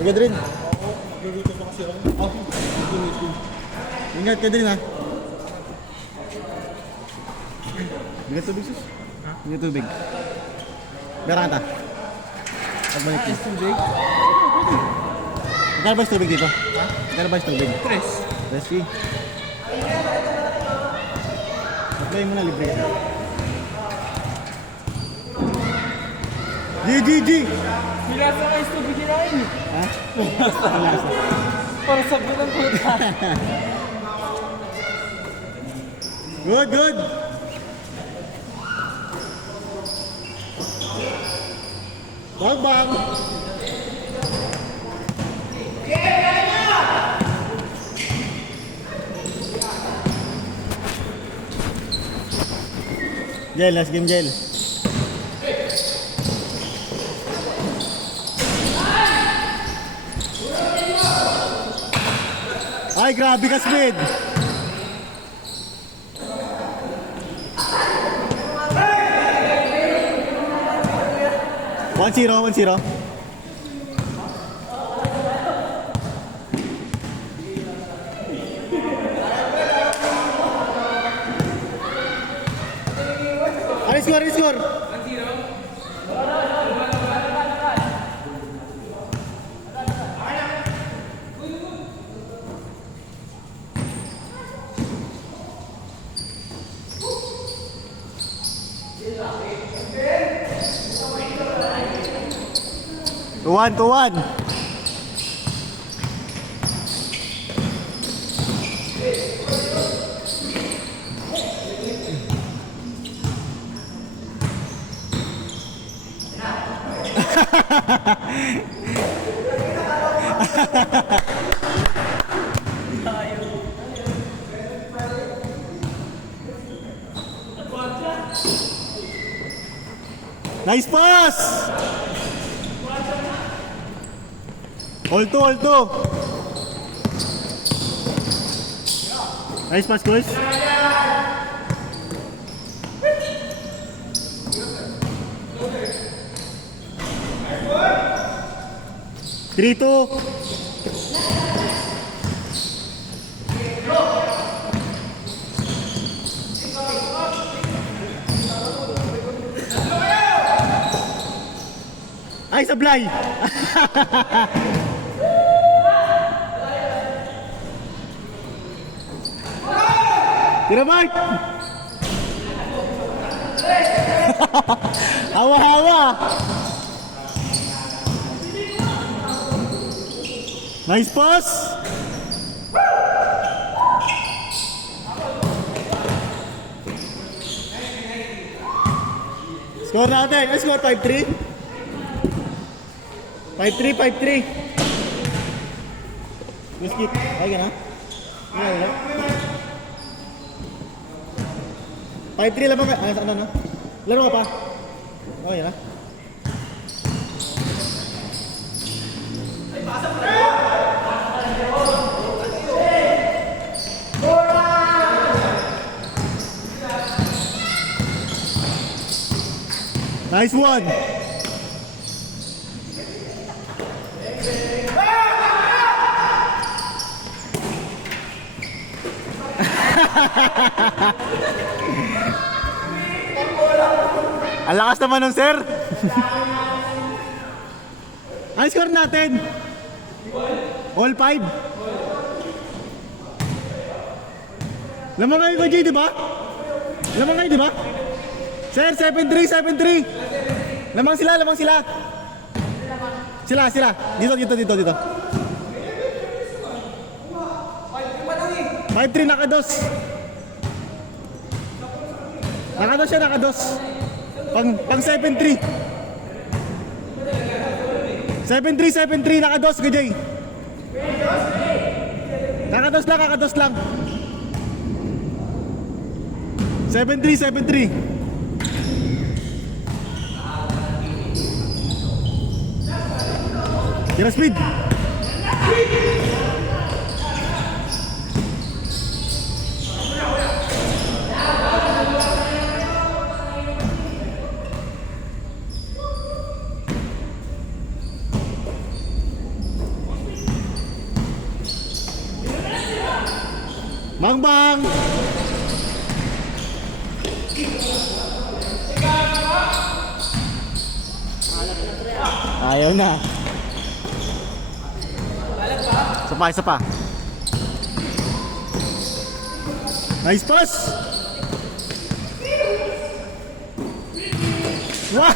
Agad rin. Luluto pa kasi ako. Ingat ka din ha. Ingat tubig sus. Ingat tubig. Meron ka ta. Pagbalik niya. Tubig? Magkano ba yung tubig dito? Magkano ba yung tubig? Tres. Reski. Apply mo na libre ka. G! Milasa ka yung tubig kinain. Ha? Malasa. Para sabi ng puta. Good! Bang! Gel, last game gel. Ay, grabe ka, Smith! 1-0. Ano score? 2-1. Nice pass! All two. Nice pass, guys. Three, two. Ay, sablay! Tira, Mark! Hawa-hawa! Nice pass! Score natin. Ano score? 5-3? 5-3. Good skip. Ay, gana? Wala. 5-3 lamang ka. Ano na? Laro ka pa? Okay na. Nice one. Ang lakas naman nun, sir. Ang score natin? All 5. Lamang kayo ko, Jay, di ba? Lamang kayo, di ba? Sir, 7-3. Lamang sila. Sila. Dito. 5-3, nakados. Nakados. Pang 7-3. 7-3, nakados ka, Jay. Nakados lang. 7-3. Tira speed. Bang bang! Ayaw na. Isa pa. Nice pass! Wow!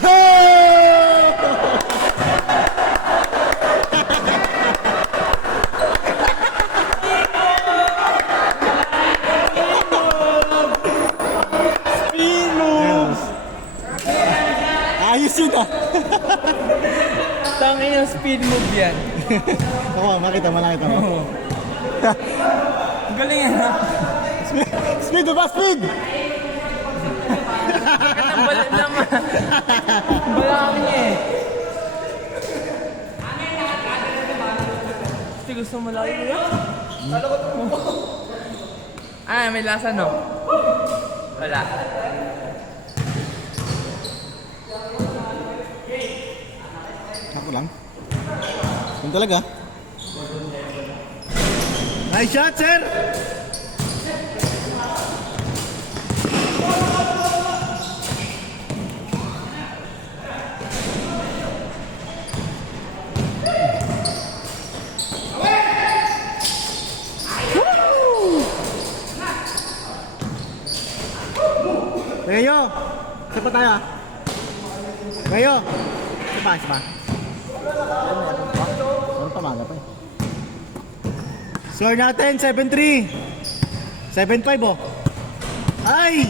Spin moves! Ayos yun ah! Tangin yung speed move yan. Ako, makita mo. Ang galing yan ha. Speed ba? Speed! Ang balat naman. Balaki niya eh. Kasi gusto mo lagi ko yan? Ah, may lasa no? Wala. Ako lang. Yun talaga. Nice shot, sir! Ngayo! Isa pa tayo ah. Ngayo! Isa pa. Ano tamaga pa eh. Score natin, 7-3. 7-5 oh. Ay!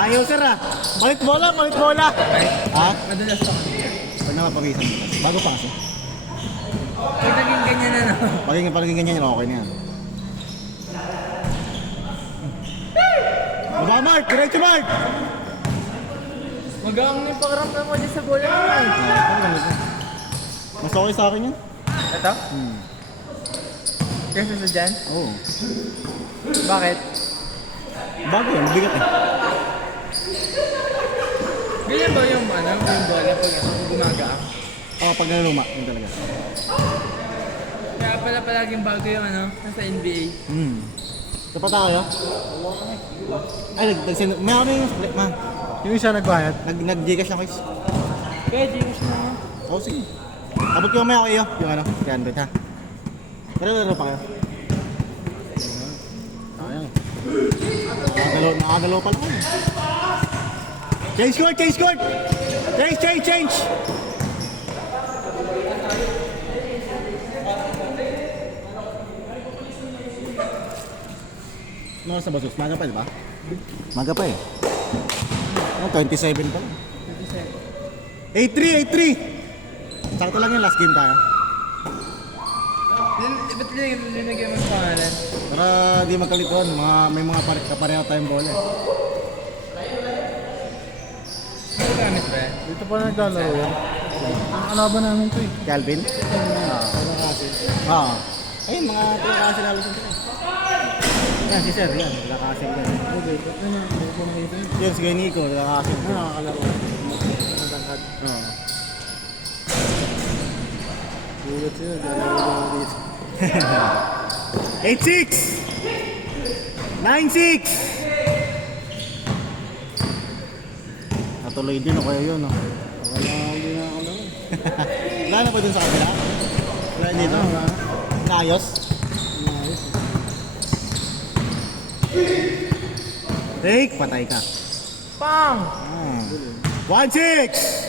Ayaw sir ah. Palit bola. Ha? Madalas pa. Pag napapawisan. Bago pa kasi. Pag naging ganyan na no? Pagiging ganyan yun, okay na yan. Baba Mark! Diretso Mark! Magaang na yung pakaramdam mo dyan sa bola mo eh. Mas okay sa akin yan. Ito? Kesa sa dyan? Oo. Bakit? Bago yan, mabigat eh. Ganyan ba yung bola pag gumagaang? Oo, pag naluma, yun talaga. Kaya pala palaging bago yung nasa NBA. Sa pa tayo? Ay, may kami yung split, ma. Yung isa nagbayad? Nag-Gcash na guys. Kaya Gcash na nga. Oo, sige. Abot ko mamaya ako iyo, yung 300 ha. Pero pa kayo. Sayang. Nakagalaw pa lang. Change court! Change! Ano sa basos? Maga pa, di ba? Maga pa eh. 27 pa lang. 8-3! Sakto lang yung last game tayo. Ba't linagyan mo sa pangalan? Para di magkalituan, may mga kapareho tayong bola. Ano gamit ba? Dito pa naglalaro yan. Ang kalaban namin to eh. Calvin? Oo. Ayun, mga pinakasi nalos sila. Yan, si Sir, yan. Nakakasi yan. Okay, ba't ganyan? Hindi ko nakita yun. Yan, si Kuya Nico, nakakasi. Nakakalaro. Matangkad. Oo. Gulat sila. Dalawa dito. 8-6! 9-6! Natuloy din o kaya yun, no? Wala hindi na ako lang. Wala na ba dun sa kabila? Wala dito? Naayos? Nice. Take, patay ka. Pang! 1-6!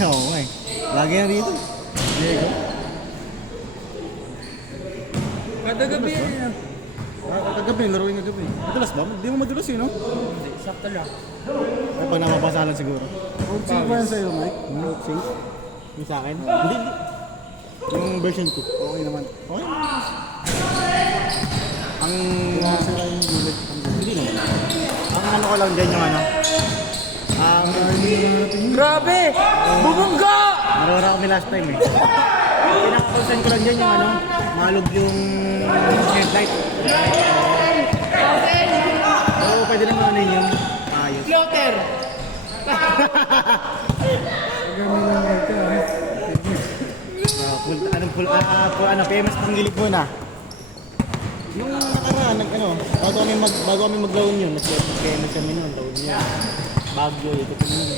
Oo nga eh. Lagi na rito. Diego. Kada gabi yan Kagabi, laruin kagabi. Madalas ba? Hindi mo madalas yun, no? Hindi, sakto lang. O pag napapasalan siguro. Outsing ba yan sa'yo, Mike? Outsing? Yung sa akin? Hindi. Yung version 2. Okay naman. Okay. Ang... Sira yung gulit. Hindi naman. Ang ano ko lang dyan yung ano. Ang... Grabe! Bubungga! Narora kami last time eh. Pinakakonsen ko lang dyan yung ano. Malog yung... headlight. Oo, pwede naman ano yun yung... Ayos. Floater! Pagami lang ito. famous pang gilid muna. Yung nakaraan, bago kami mag-laon yun, famous kami nun, laon yun. Baguio, ito po yun.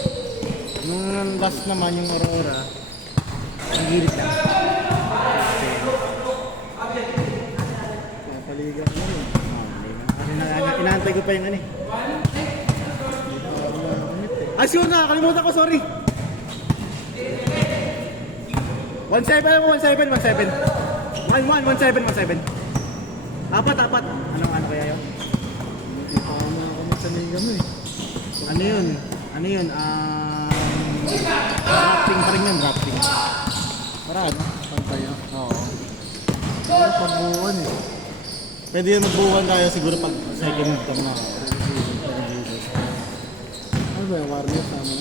Nung last naman, yung Aurora, ang gilid lang. Paligan mo yun. Kasi inaantay ko pa yung ano eh. Ah, sure na, kalimutan ko, sorry. 17. 17. Apat. Ano kaya yun? Hindi pa ako nakakamagsaniga mo eh. Ano yun? Drafting pa rin yun, drafting. Para ano? Pantay ah. Oo. Pero pagbuwan eh. Pwede yun magbuwan tayo siguro pag second term na. Ano ba yung warrior sa ano?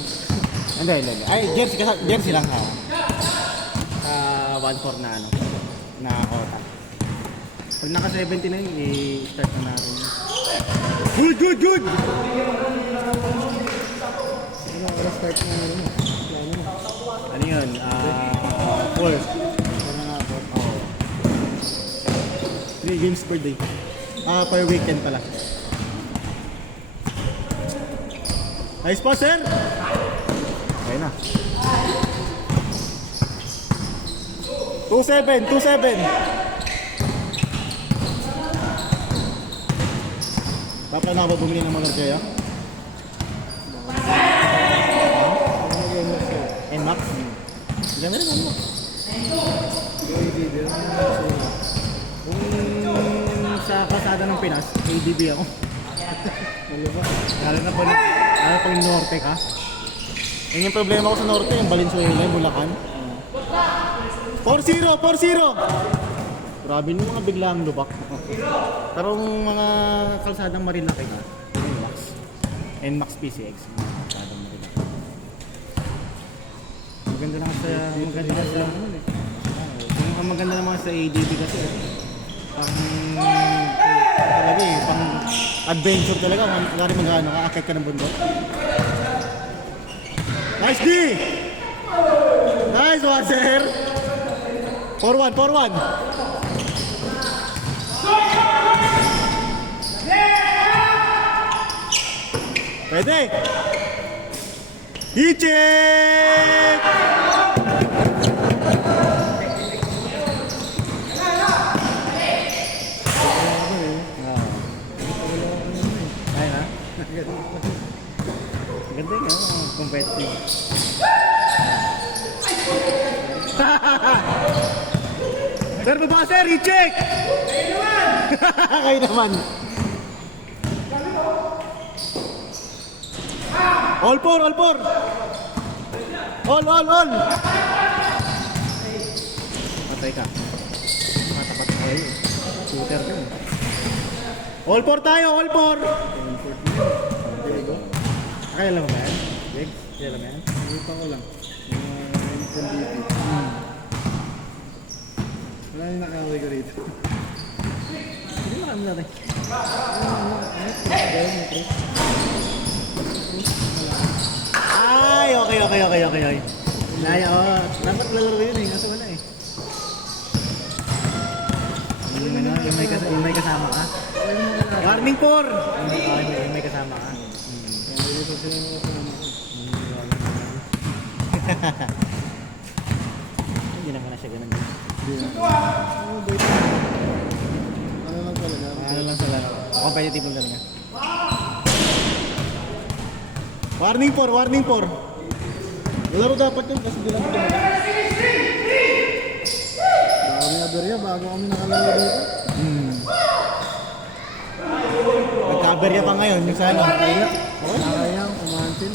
Hindi. Ay, jersey lang ha. 1-4 na ano. Na kota. Pag naka 70 na yun, i-start na natin. Good! Ano oras start na ano mo? Plano mo? Ano yun? 4. Para nga po. Oo. 3 games per day. Per weekend pala. Nice pa, sir! Okay na. 2-7. Dapat na ako ba bumili ng mga kaya? Ano gamer siya? NMAX? Ganda rin ano? ADB. Kung sa kalsada ng Pinas, ADB ako. Ano ba? Lalo na po yung Norte ka. Yun yung problema ko sa Norte, yung Valenzuela, yung Bulacan. 4-0! Grabe nung mga biglang lubak. Pero yung mga kalsadang Marilaki ka, NMAX PCX. Kalsadang Marilaki. Maganda lang sa yung maganda naman sa ADB kasi pang adventure talaga. Kung magano ka, akit ka ng bundok. Nice D! Nice one, sir! 4-1. Pwede! I-check! Ayun ha? Ganda yun, competitive. Sir, baba sir, i-check! Kayo naman. All four. All. Patay ka. Matapat na kayo. Shooter ka. All four tayo, all four. Kaya lang ba yan? Kaya lang yan? Hindi pa ko lang. Yung wala yung nakaway ko rito. Hindi mo kami natin. Ay, okay. Naya, dapat lalaro yun eh, kaso wala eh. Yung may kasama ka? Warning 4! Yung may kasama ka. Kaya dito sila mga kasama ko. Hindi naman na siya ganun. Hindi na. Ano ba ito? Ano lang talaga? Ano lang sa laro. Competitive lang talaga. Warning 4. Laro dapat yun kasi di lang ito. Dami aberya bago kami nakalaro dito. Nagka-aberya pa ngayon yung sa ano. Nakayang, umantin.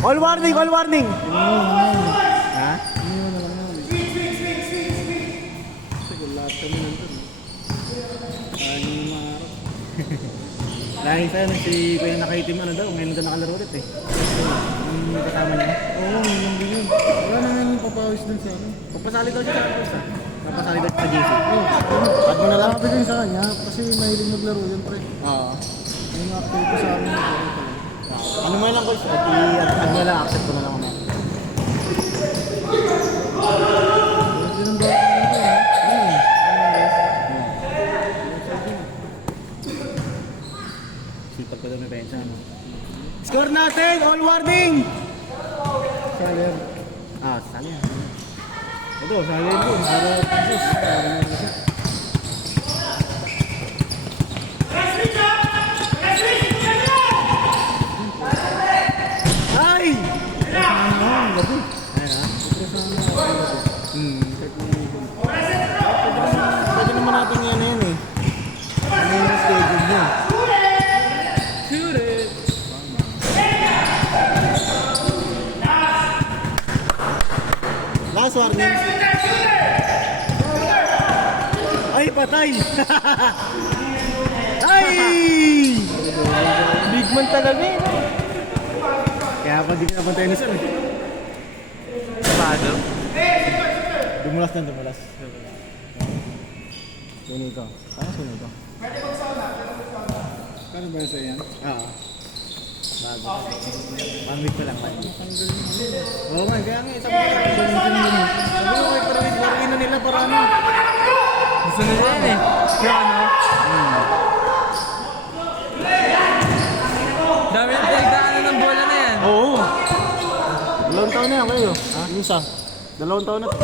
All warning! Ha? Iniwan na lang yun. Kasi kung lahat kami nandun. Kaya nyo yung maharap. Dahil sa ano, si Kuya nakaitim ano daw, ngayon daw nakalaro ulit eh. Yung kasama niya. Oo, yun din yun. Wala na nga yung papawis dun sa ano. Papasali daw siya sa Arcos ah. Papasali daw siya sa GC. Oo, Add mo na lang. sabi ko yun sa kanya kasi mahilig maglaro yun pre. Oo. Yung active ko sa amin naglaro talaga. Ano mo lang ko, i-add mo lang, accept ko na lang ako. Score natin, all warning! Sayang. Sali yan. Ito, sali yan po. Para Jesus. Ay! Ayun ha? Pwede naman natin yan eh. Ano yung schedule niya? Shoot it! Last warning. Ay, patay! Ay! Big man talaga eh, no? Kaya pa di ka napantay na sir eh. Pado? Dumulas na, dumulas. Sunod ka. Kaya sunod ka. Kano ba sa yan? Bago. 1 week pa lang. Oo nga, kaya nga. Sabi ko, sabi ko kay Parawid, warning na nila para ano. Gusto nila yan eh. Yung ano? Dami na pinagdaanan ng bola na yan. Oo. 2 taon na yan kayo. Yung isa. 2 taon na to.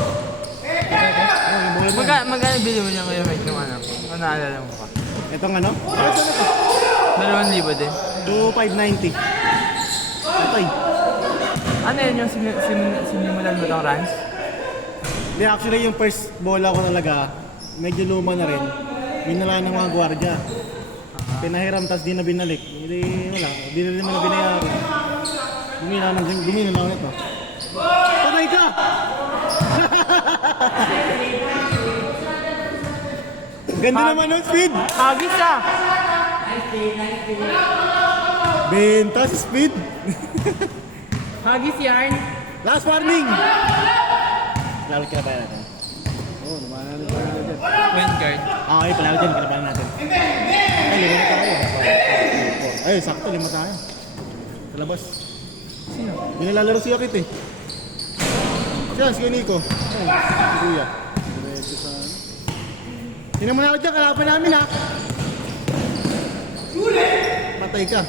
Magkano bili mo niya ngayon, Mike, yung ano? Ano naalala mo pa? Itong ano? Ito na to. 2,000 din. 2,590. Patay. Ano yun yung sinimulan mo itong runs? Hindi, actually yung first bola ko talaga, medyo luma na rin. Binala ng mga gwardiya. Pinahiram, tas di na binalik. Hindi, wala. Di na rin naman na binayaran. Bumila na ako nito. Patay ka! Ganda naman ng speed! Hagis ah! Benta sa speed! Hagis yarn! Last warning! Palawit ka na pa natin. Oo, naman na dyan. Wind guard. Okay, palawit yan. Kalabayan natin. Ay, 5 na tayo. Ay, sakto, 5 tayo. Sa labas. Sino? Binalalaro si Akit eh. Siya, si Nico. Ay, si Kuya. Diretso sa ano. Sino mo na ako dyan, kalaban namin ha. Patay ka.